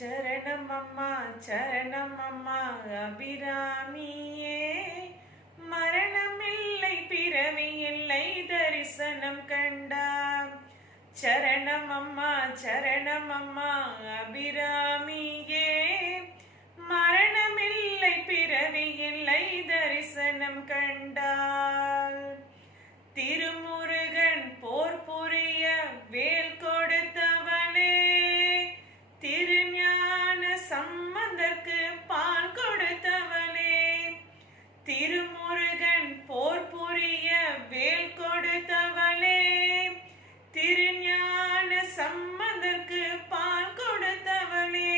சரணம் அம்மா சரணம் அம்மா அபிராமியே. மரணமில்லை பிறவி இல்லை தரிசனம் கண்டாம். சரணம் அம்மா சரணம் அம்மா அபிராமியே. மரணமில்லை பிறவி இல்லை தரிசனம் கண்டால். திருமுருகன் போர் புரிய வேல் கொடுத்தவளே. திருஞான சம்பந்தர்க்கு பால் கொடுத்தவளே. திருமுருகன் போர் புரிய வேல் கொடுத்தவளே. திருஞான சம்பந்தர்க்கு பால் கொடுத்தவளே.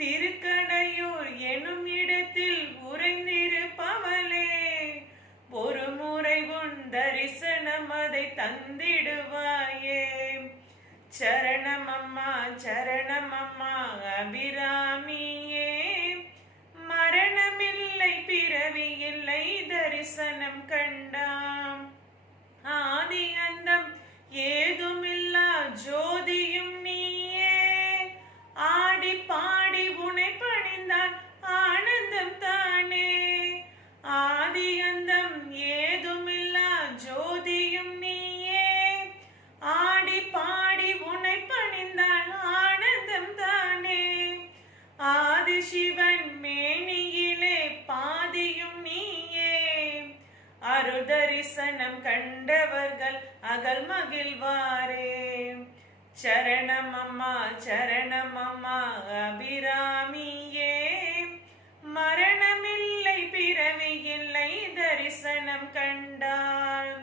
திருக்கடையூர் எனும் இடத்தில் உறைந்திருப்பவளே. ஒரு முறை உன் தரிசனம் அதை தந்திடுவாயே. சரணம் அம்மா சரணம் அம்மா அபிராமியே. மரணமில்லை பிறவி இல்லை தரிசனம் கண்டாம். ஆதி அந்தம் ஏதுமில்லா ஜோதியும் நீயே. ஆடி பாடி உனை பணிந்தான் ஆனந்தம் தானே. ஆதி அந்தம் ஏதுமில்லா ஜோதியும் நீயே. ஆடி பாடி உனை பணிந்தான் ஆனந்தம் தானே. ஆதி சிவன் மேனியிலே பாதியும் நீயே. அருள் தரிசனம் கண்டவர்கள் அகல் மகிழ்வாரே. சரணம் அம்மா சரணம் அம்மா அபிராமியே. மரணமில்லை பிறவி இல்லை தரிசனம் கண்டால்.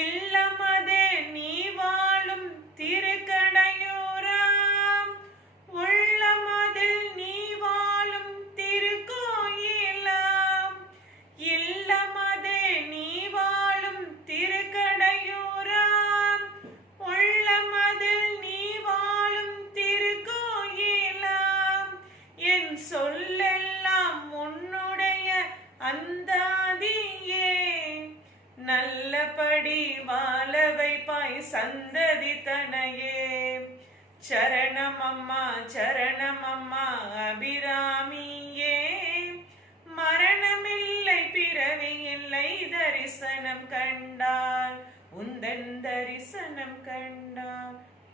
இல்லமதே நீ வாழும் திருக்கடையூராம். உள்ளமதில் நீ வாழும் திருக்கோயிலாம். இல்லமதே நீ வாழும் திருக்கடையூராம். உள்ளமதில் நீ வாழும் திருக்கோயிலாம். என் சொல்லெல்லாம் உன்னுடைய அந்தாதியே. நல்லபடி வாழ வைப்பாய் சந்ததி தனையே. சரணம் அம்மா சரணம் அம்மா அபிராமியே. மரணமில்லை பிறவி இல்லை தரிசனம் கண்டால். உந்தன் தரிசனம் கண்டால்.